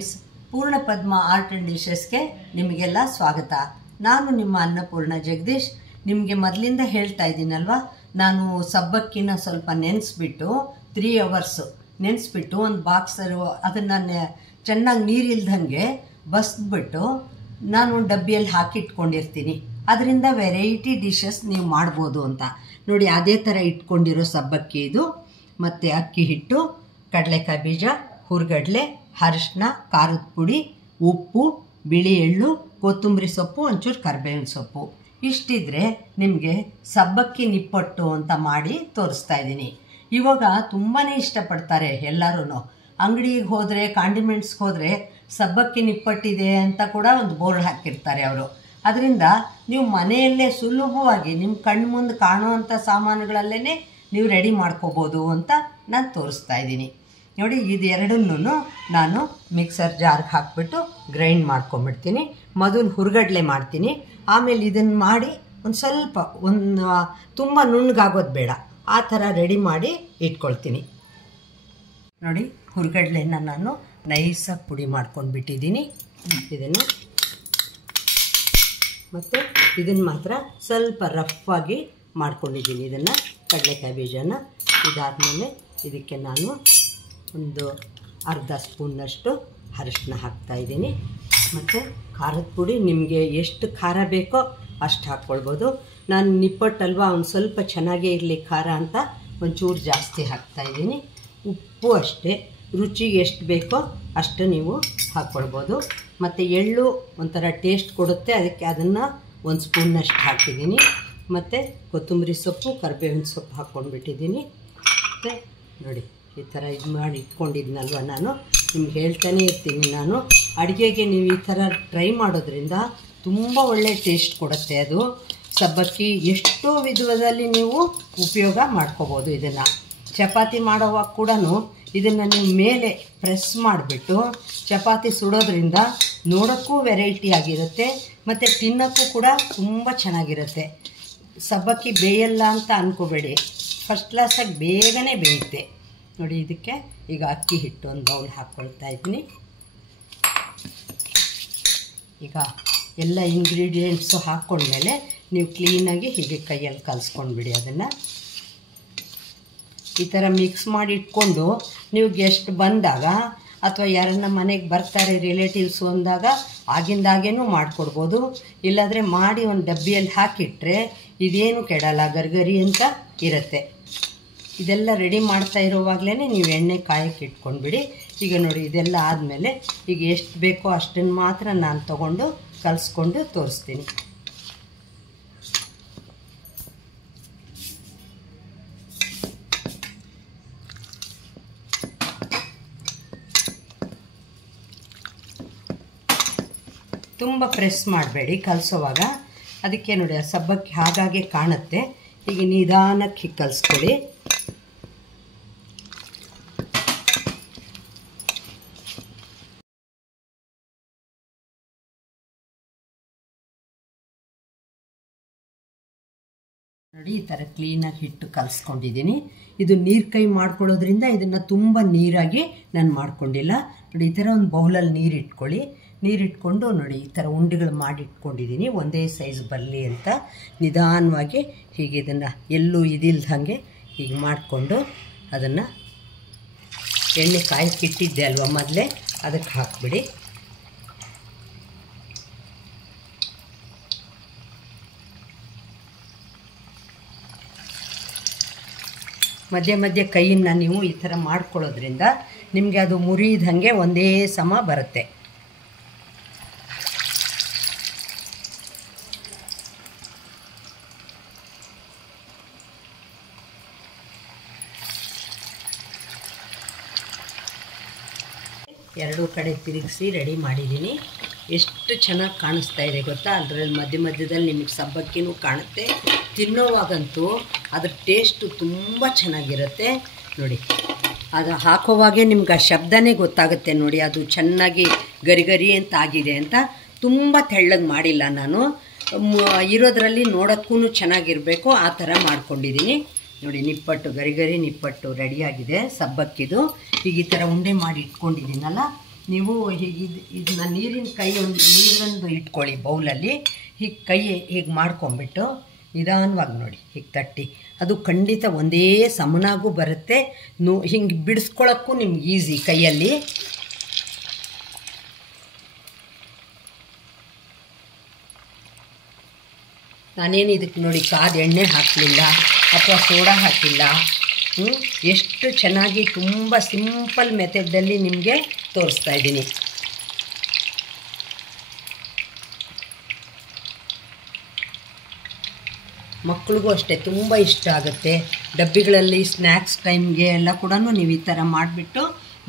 Friends, ಪೂರ್ಣಪದ್ಮ art and ಡಿಶಸ್ಗೆ ನಿಮಗೆಲ್ಲ ಸ್ವಾಗತ. ನಾನು ನಿಮ್ಮ ಅನ್ನಪೂರ್ಣ ಜಗದೀಶ್. ನಿಮಗೆ ಮೊದಲಿಂದ ಹೇಳ್ತಾ ಇದ್ದೀನಲ್ವ, ನಾನು ಸಬ್ಬಕ್ಕಿನ ಸ್ವಲ್ಪ ನೆನೆಸ್ಬಿಟ್ಟು 3 hours ನೆನೆಸ್ಬಿಟ್ಟು ಒಂದು ಬಾಕ್ಸರು ಅದನ್ನು ಚೆನ್ನಾಗಿ ನೀರಿಲ್ದಂಗೆ ಬಸ್ಬಿಟ್ಟು ನಾನು ಡಬ್ಬಿಯಲ್ಲಿ ಹಾಕಿಟ್ಕೊಂಡಿರ್ತೀನಿ. ಅದರಿಂದ ವೆರೈಟಿ ಡಿಶಸ್ ನೀವು ಮಾಡ್ಬೋದು ಅಂತ ನೋಡಿ. ಅದೇ ಥರ ಇಟ್ಕೊಂಡಿರೋ ಸಬ್ಬಕ್ಕಿ ಇದು. ಮತ್ತು ಅಕ್ಕಿ ಹಿಟ್ಟು, ಕಡಲೆಕಾಯಿ ಬೀಜ, ಹುರ್ಗಡ್ಲೆ, ಅರಿಶಿನ, ಖಾರದ ಪುಡಿ, ಉಪ್ಪು, ಬಿಳಿ ಎಳ್ಳು, ಕೊತ್ತಂಬರಿ ಸೊಪ್ಪು, ಒಂಚೂರು ಕರಿಬೇವಿನ ಸೊಪ್ಪು. ಇಷ್ಟಿದ್ರೆ ನಿಮಗೆ ಸಬ್ಬಕ್ಕಿ ನಿಪ್ಪಟ್ಟು ಅಂತ ಮಾಡಿ ತೋರಿಸ್ತಾ ಇದ್ದೀನಿ. ಇವಾಗ ತುಂಬಾ ಇಷ್ಟಪಡ್ತಾರೆ ಎಲ್ಲರೂ. ಅಂಗಡಿಗೆ ಹೋದರೆ, ಕಾಂಡಿಮೆಂಟ್ಸ್ಗೆ ಹೋದರೆ ಸಬ್ಬಕ್ಕಿ ನಿಪ್ಪಟ್ಟಿದೆ ಅಂತ ಕೂಡ ಒಂದು ಬೋರ್ಡ್ ಹಾಕಿರ್ತಾರೆ ಅವರು. ಅದರಿಂದ ನೀವು ಮನೆಯಲ್ಲೇ ಸುಲಭವಾಗಿ ನಿಮ್ಮ ಕಣ್ಣು ಮುಂದೆ ಕಾಣುವಂಥ ಸಾಮಾನುಗಳಲ್ಲೇ ನೀವು ರೆಡಿ ಮಾಡ್ಕೋಬೋದು ಅಂತ ನಾನು ತೋರಿಸ್ತಾ ಇದ್ದೀನಿ. ನೋಡಿ, ಇದೆರಡನ್ನೂ ನಾನು ಮಿಕ್ಸರ್ ಜಾರ್ಗೆ ಹಾಕಿಬಿಟ್ಟು ಗ್ರೈಂಡ್ ಮಾಡ್ಕೊಂಬಿಡ್ತೀನಿ. ಮೊದಲು ಹುರ್ಗಡ್ಲೆ ಮಾಡ್ತೀನಿ, ಆಮೇಲೆ ಇದನ್ನು ಮಾಡಿ ಒಂದು ಸ್ವಲ್ಪ ತುಂಬ ನುಣ್ಣಗಾಗೋದು ಬೇಡ, ಆ ಥರ ರೆಡಿ ಮಾಡಿ ಇಟ್ಕೊಳ್ತೀನಿ. ನೋಡಿ, ಹುರ್ಗಡ್ಲೆನ ನಾನು ನೈಸಾಗಿ ಪುಡಿ ಮಾಡ್ಕೊಂಡು ಬಿಟ್ಟಿದ್ದೀನಿ. ಇದನ್ನು ಮತ್ತು ಇದನ್ನು ಮಾತ್ರ ಸ್ವಲ್ಪ ರಫಾಗಿ ಮಾಡ್ಕೊಂಡಿದ್ದೀನಿ. ಇದನ್ನು ಕಡಲೆಕಾಯಿ ಬೀಜನ ಇದಾದಮೇಲೆ ಇದಕ್ಕೆ ನಾನು ಒಂದು ಅರ್ಧ ಸ್ಪೂನ್ನಷ್ಟು ಅರಿಶಿನ ಹಾಕ್ತಾಯಿದ್ದೀನಿ. ಮತ್ತು ಖಾರದ ಪುಡಿ ನಿಮಗೆ ಎಷ್ಟು ಖಾರ ಬೇಕೋ ಅಷ್ಟು ಹಾಕ್ಕೊಳ್ಬೋದು. ನಾನು ನಿಪ್ಪಟ್ಟಲ್ವ, ಒಂದು ಸ್ವಲ್ಪ ಚೆನ್ನಾಗೇ ಇರಲಿ ಖಾರ ಅಂತ ಒಂಚೂರು ಜಾಸ್ತಿ ಹಾಕ್ತಾಯಿದ್ದೀನಿ. ಉಪ್ಪು ಅಷ್ಟೇ, ರುಚಿಗೆ ಎಷ್ಟು ಬೇಕೋ ಅಷ್ಟು ನೀವು ಹಾಕ್ಕೊಳ್ಬೋದು. ಮತ್ತು ಎಳ್ಳು ಒಂಥರ ಟೇಸ್ಟ್ ಕೊಡುತ್ತೆ, ಅದಕ್ಕೆ ಅದನ್ನು 1 ಸ್ಪೂನ್ನಷ್ಟು ಹಾಕಿದ್ದೀನಿ. ಮತ್ತು ಕೊತ್ತಂಬರಿ ಸೊಪ್ಪು, ಕರಿಬೇವಿನ ಸೊಪ್ಪು ಹಾಕ್ಕೊಂಡ್ಬಿಟ್ಟಿದ್ದೀನಿ. ಮತ್ತು ನೋಡಿ, ಈ ಥರ ಇದು ಮಾಡಿ ಇಟ್ಕೊಂಡಿದ್ನಲ್ವ, ನಾನು ನಿಮ್ಗೆ ಹೇಳ್ತಾನೆ ಇರ್ತೀನಿ, ನಾನು ಅಡುಗೆಗೆ ನೀವು ಈ ಥರ ಟ್ರೈ ಮಾಡೋದ್ರಿಂದ ತುಂಬ ಒಳ್ಳೆ ಟೇಸ್ಟ್ ಕೊಡುತ್ತೆ. ಅದು ಸಬ್ಬಕ್ಕಿ ಎಷ್ಟೋ ವಿಧದಲ್ಲಿ ನೀವು ಉಪಯೋಗ ಮಾಡ್ಕೋಬೋದು. ಇದನ್ನು ಚಪಾತಿ ಮಾಡೋವಾಗ ಕೂಡ ಇದನ್ನು ನೀವು ಮೇಲೆ ಪ್ರೆಸ್ ಮಾಡಿಬಿಟ್ಟು ಚಪಾತಿ ಸುಡೋದ್ರಿಂದ ನೋಡೋಕ್ಕೂ ವೆರೈಟಿ ಆಗಿರುತ್ತೆ ಮತ್ತು ತಿನ್ನೋಕ್ಕೂ ಕೂಡ ತುಂಬ ಚೆನ್ನಾಗಿರುತ್ತೆ. ಸಬ್ಬಕ್ಕಿ ಬೇಯಲ್ಲ ಅಂತ ಅಂದ್ಕೋಬೇಡಿ, ಫಸ್ಟ್ ಕ್ಲಾಸಾಗಿ ಬೇಗನೆ ಬೇಯುತ್ತೆ. ನೋಡಿ, ಇದಕ್ಕೆ ಈಗ ಅಕ್ಕಿ ಹಿಟ್ಟು ಒಂದು ಬೌಲ್ ಹಾಕ್ಕೊಳ್ತಾ ಇದ್ದೀನಿ. ಈಗ ಎಲ್ಲ ಇಂಗ್ರೀಡಿಯೆಂಟ್ಸು ಹಾಕ್ಕೊಂಡ್ಮೇಲೆ ನೀವು ಕ್ಲೀನಾಗಿ ಹೀಗೆ ಕೈಯಲ್ಲಿ ಕಲಿಸ್ಕೊಂಡ್ಬಿಡಿ. ಅದನ್ನು ಈ ಥರ ಮಿಕ್ಸ್ ಮಾಡಿ ಇಟ್ಕೊಂಡು ನೀವು ಗೆಸ್ಟ್ ಬಂದಾಗ ಅಥವಾ ಯಾರನ್ನ ಮನೆಗೆ ಬರ್ತಾರೆ ರಿಲೇಟಿವ್ಸು ಅಂದಾಗ ಆಗಿಂದಾಗೇನೂ ಮಾಡಿಕೊಡ್ಬೋದು. ಇಲ್ಲಾಂದರೆ ಮಾಡಿ ಒಂದು ಡಬ್ಬಿಯಲ್ಲಿ ಹಾಕಿಟ್ರೆ ಇದೇನು ಕೆಡಲ್ಲ, ಗರ್ಗರಿ ಅಂತ ಇರುತ್ತೆ. ಇದೆಲ್ಲ ರೆಡಿ ಮಾಡ್ತಾ ಇರೋವಾಗಲೇ ನೀವು ಎಣ್ಣೆ ಕಾಯಕ್ಕೆ ಇಟ್ಕೊಂಡ್ಬಿಡಿ. ಈಗ ನೋಡಿ, ಇದೆಲ್ಲ ಆದಮೇಲೆ ಈಗ ಎಷ್ಟು ಬೇಕೋ ಅಷ್ಟನ್ನು ಮಾತ್ರ ನಾನು ತೊಗೊಂಡು ಕಲಿಸ್ಕೊಂಡು ತೋರಿಸ್ತೀನಿ. ತುಂಬ ಪ್ರೆಸ್ ಮಾಡಬೇಡಿ ಕಲಿಸೋವಾಗ, ಅದಕ್ಕೆ ನೋಡಿ ಆ ಸಬ್ಬಕ್ಕಿ ಹಾಗಾಗಿ ಕಾಣುತ್ತೆ. ಈಗ ನಿಧಾನಕ್ಕೆ ಕಲಿಸ್ಕೊಡಿ. ನೋಡಿ, ಈ ಥರ ಕ್ಲೀನಾಗಿ ಹಿಟ್ಟು ಕಲಿಸ್ಕೊಂಡಿದ್ದೀನಿ. ಇದು ನೀರು ಕೈ ಮಾಡ್ಕೊಳ್ಳೋದ್ರಿಂದ ಇದನ್ನು ತುಂಬ ನೀರಾಗಿ ನಾನು ಮಾಡ್ಕೊಂಡಿಲ್ಲ. ನೋಡಿ, ಈ ಥರ ಒಂದು ಬೌಲಲ್ಲಿ ನೀರು ಇಟ್ಕೊಳ್ಳಿ. ನೀರಿಟ್ಕೊಂಡು ನೋಡಿ, ಈ ಥರ ಉಂಡೆಗಳು ಮಾಡಿ ಇಟ್ಕೊಂಡಿದ್ದೀನಿ, ಒಂದೇ ಸೈಜ್ ಬರಲಿ ಅಂತ. ನಿಧಾನವಾಗಿ ಹೀಗೆ ಇದನ್ನು ಎಲ್ಲೂ ಇದಿಲ್ದಂಗೆ ಹೀಗೆ ಮಾಡಿಕೊಂಡು ಅದನ್ನು ಎಣ್ಣೆ ಕಾಯಕ್ಕೆ ಇಟ್ಟಿದ್ದೆ ಅಲ್ವ ಮೊದಲೇ, ಅದಕ್ಕೆ ಹಾಕ್ಬಿಡಿ. ಮಧ್ಯೆ ಮಧ್ಯೆ ಕೈಯನ್ನು ನೀವು ಈ ಥರ ಮಾಡ್ಕೊಳ್ಳೋದ್ರಿಂದ ನಿಮಗೆ ಅದು ಮುರಿದಂಗೆ ಒಂದೇ ಸಮ ಬರುತ್ತೆ. ಎರಡೂ ಕಡೆ ತಿರುಗಿಸಿ ರೆಡಿ ಮಾಡಿದ್ದೀನಿ. ಎಷ್ಟು ಚೆನ್ನಾಗಿ ಕಾಣಿಸ್ತಾ ಇದೆ ಗೊತ್ತಾ? ಅದರಲ್ಲಿ ಮಧ್ಯ ಮಧ್ಯದಲ್ಲಿ ನಿಮಗೆ ಸಬ್ಬಕ್ಕಿನೂ ಕಾಣುತ್ತೆ. ತಿನ್ನೋವಾಗಂತೂ ಅದ್ರ ಟೇಸ್ಟು ತುಂಬ ಚೆನ್ನಾಗಿರುತ್ತೆ. ನೋಡಿ, ಅದು ಹಾಕೋವಾಗೇ ನಿಮ್ಗೆ ಆ ಶಬ್ದನೇ ಗೊತ್ತಾಗುತ್ತೆ. ನೋಡಿ, ಅದು ಚೆನ್ನಾಗಿ ಗರಿ ಗರಿ ಅಂತ ಆಗಿದೆ ಅಂತ. ತುಂಬ ತೆಳ್ಳಗೆ ಮಾಡಿಲ್ಲ ನಾನು, ಇರೋದ್ರಲ್ಲಿ ನೋಡೋಕ್ಕೂ ಚೆನ್ನಾಗಿರಬೇಕು ಆ ಥರ ಮಾಡ್ಕೊಂಡಿದ್ದೀನಿ. ನೋಡಿ, ನಿಪ್ಪಟ್ಟು ಗರಿ ಗರಿ ನಿಪ್ಪಟ್ಟು ರೆಡಿಯಾಗಿದೆ ಸಬ್ಬಕ್ಕಿದು. ಈಗ ಈ ಥರ ಉಂಡೆ ಮಾಡಿ ಇಟ್ಕೊಂಡಿದ್ದೀನಲ್ಲ, ನೀವು ಹೀಗೆ ಇದನ್ನ ನೀರಿಂದು ಇಟ್ಕೊಳ್ಳಿ ಬೌಲಲ್ಲಿ. ಹೀಗೆ ಕೈ ಹೀಗೆ ಮಾಡ್ಕೊಂಬಿಟ್ಟು ನಿಧಾನವಾಗಿ ನೋಡಿ ಹೀಗೆ ತಟ್ಟಿ, ಅದು ಖಂಡಿತ ಒಂದೇ ಸಮನಾಗೂ ಬರುತ್ತೆ. ಹಿಂಗೆ ಬಿಡಿಸ್ಕೊಳ್ಳೋಕ್ಕೂ ನಿಮ್ಗೆ ಈಸಿ ಕೈಯಲ್ಲಿ. ನಾನೇನು ಇದಕ್ಕೆ ನೋಡಿ ಕಾದ ಎಣ್ಣೆ ಹಾಕಲಿಲ್ಲ ಅಥವಾ ಸೋಡಾ ಹಾಕಿಲ್ಲ. ಎಷ್ಟು ಚೆನ್ನಾಗಿ ತುಂಬ ಸಿಂಪಲ್ ಮೆಥಡಲ್ಲಿ ನಿಮಗೆ ತೋರಿಸ್ತಾ ಇದ್ದೀನಿ. ಮಕ್ಕಳಿಗೂ ಅಷ್ಟೇ ತುಂಬ ಇಷ್ಟ ಆಗುತ್ತೆ. ಡಬ್ಬಿಗಳಲ್ಲಿ ಸ್ನ್ಯಾಕ್ಸ್ ಟೈಮ್ಗೆ ಎಲ್ಲ ಕೂಡ ನೀವು ಈ ಥರ ಮಾಡಿಬಿಟ್ಟು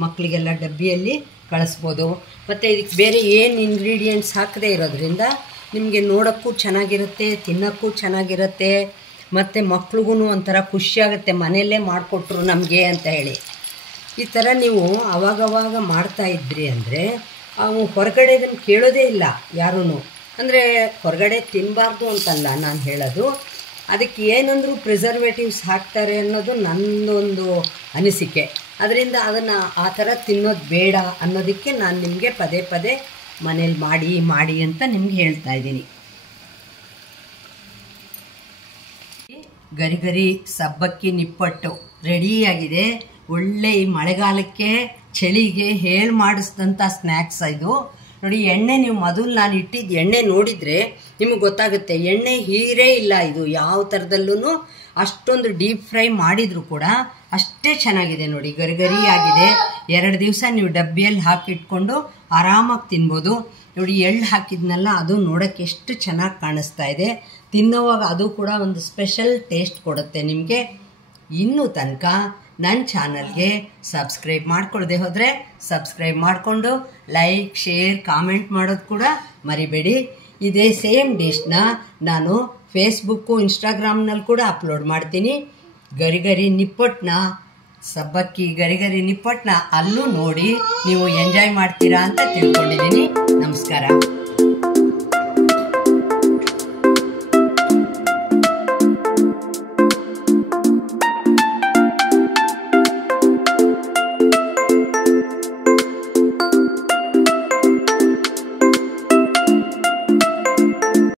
ಮಕ್ಕಳಿಗೆಲ್ಲ ಡಬ್ಬಿಯಲ್ಲಿ ಕಳಿಸ್ಬೋದು. ಮತ್ತು ಇದಕ್ಕೆ ಬೇರೆ ಏನು ಇಂಗ್ರೀಡಿಯೆಂಟ್ಸ್ ಹಾಕದೇ ಇರೋದ್ರಿಂದ ನಿಮಗೆ ನೋಡೋಕ್ಕೂ ಚೆನ್ನಾಗಿರುತ್ತೆ, ತಿನ್ನೋಕ್ಕೂ ಚೆನ್ನಾಗಿರುತ್ತೆ. ಮತ್ತು ಮಕ್ಳಿಗೂ ಒಂಥರ ಖುಷಿಯಾಗುತ್ತೆ, ಮನೆಯಲ್ಲೇ ಮಾಡಿಕೊಟ್ರು ನಮಗೆ ಅಂತ ಹೇಳಿ. ಈ ಥರ ನೀವು ಆವಾಗವಾಗ ಮಾಡ್ತಾಯಿದ್ರಿ ಅಂದರೆ ಅವು ಹೊರಗಡೆದನ್ನು ಕೇಳೋದೇ ಇಲ್ಲ ಯಾರೂ. ಅಂದರೆ ಹೊರಗಡೆ ತಿನ್ನಬಾರ್ದು ಅಂತಲ್ಲ ನಾನು ಹೇಳೋದು, ಅದಕ್ಕೆ ಏನಂದರೂ ಪ್ರಿಸರ್ವೇಟಿವ್ಸ್ ಹಾಕ್ತಾರೆ ಅನ್ನೋದು ನನ್ನೊಂದು ಅನಿಸಿಕೆ. ಅದರಿಂದ ಅದನ್ನು ಆ ಥರ ತಿನ್ನೋದು ಬೇಡ ಅನ್ನೋದಕ್ಕೆ ನಾನು ನಿಮಗೆ ಪದೇ ಪದೇ ಮನೇಲಿ ಮಾಡಿ ಅಂತ ನಿಮ್ಗೆ ಹೇಳ್ತಾ ಇದ್ದೀನಿ. ಗರಿ ಗರಿ ಸಬ್ಬಕ್ಕಿ ನಿಪ್ಪಟ್ಟು ರೆಡಿಯಾಗಿದೆ. ಒಳ್ಳೆ ಈ ಮಳೆಗಾಲಕ್ಕೆ ಚಳಿಗೆ ಮಾಡಿಸಿದಂಥ ಸ್ನ್ಯಾಕ್ಸ್ ಇದು ನೋಡಿ. ಎಣ್ಣೆ ನೀವು ಮೊದಲು ನಾನು ಇಟ್ಟಿದ್ದು ಎಣ್ಣೆ ನೋಡಿದರೆ ನಿಮಗೆ ಗೊತ್ತಾಗುತ್ತೆ, ಎಣ್ಣೆ ಹೀರೇ ಇಲ್ಲ ಇದು ಯಾವ ಥರದಲ್ಲೂ. ಅಷ್ಟೊಂದು ಡೀಪ್ ಫ್ರೈ ಮಾಡಿದರೂ ಕೂಡ ಅಷ್ಟೇ ಚೆನ್ನಾಗಿದೆ ನೋಡಿ, ಗರಿ ಆಗಿದೆ. 2 ದಿವಸ ನೀವು ಡಬ್ಬಿಯಲ್ಲಿ ಹಾಕಿಟ್ಕೊಂಡು ಆರಾಮಾಗಿ ತಿನ್ಬೋದು. ನೋಡಿ ಎಳ್ಳು ಹಾಕಿದ್ನಲ್ಲ, ಅದು ನೋಡೋಕ್ಕೆ ಎಷ್ಟು ಚೆನ್ನಾಗಿ ಕಾಣಿಸ್ತಾ ಇದೆ. ತಿನ್ನೋವಾಗ ಅದು ಕೂಡ ಒಂದು ಸ್ಪೆಷಲ್ ಟೇಸ್ಟ್ ಕೊಡುತ್ತೆ ನಿಮಗೆ. ಇನ್ನೂ ತನಕ ನನ್ನ ಚಾನಲ್ಗೆ ಸಬ್ಸ್ಕ್ರೈಬ್ ಮಾಡ್ಕೊಳ್ಳದೆ ಹೋದರೆ ಸಬ್ಸ್ಕ್ರೈಬ್ ಮಾಡಿಕೊಂಡು ಲೈಕ್, ಶೇರ್, ಕಾಮೆಂಟ್ ಮಾಡೋದು ಕೂಡ ಮರಿಬೇಡಿ. ಇದೇ ಸೇಮ್ ಡಿಶ್ನ ನಾನು ಫೇಸ್ಬುಕ್ಕು, ಇನ್ಸ್ಟಾಗ್ರಾಮ್ನಲ್ಲಿ ಕೂಡ ಅಪ್ಲೋಡ್ ಮಾಡ್ತೀನಿ. ಗರಿ ನಿಪ್ಪಟ್ಟನ್ನ, ಸಬ್ಬಕ್ಕಿ ಗರಿ ನಿಪ್ಪಟ್ಟನ್ನ ಅಲ್ಲೂ ನೋಡಿ ನೀವು ಎಂಜಾಯ್ ಮಾಡ್ತೀರಾ ಅಂತ ತಿಳ್ಕೊಂಡಿದ್ದೀನಿ. ನಮಸ್ಕಾರ.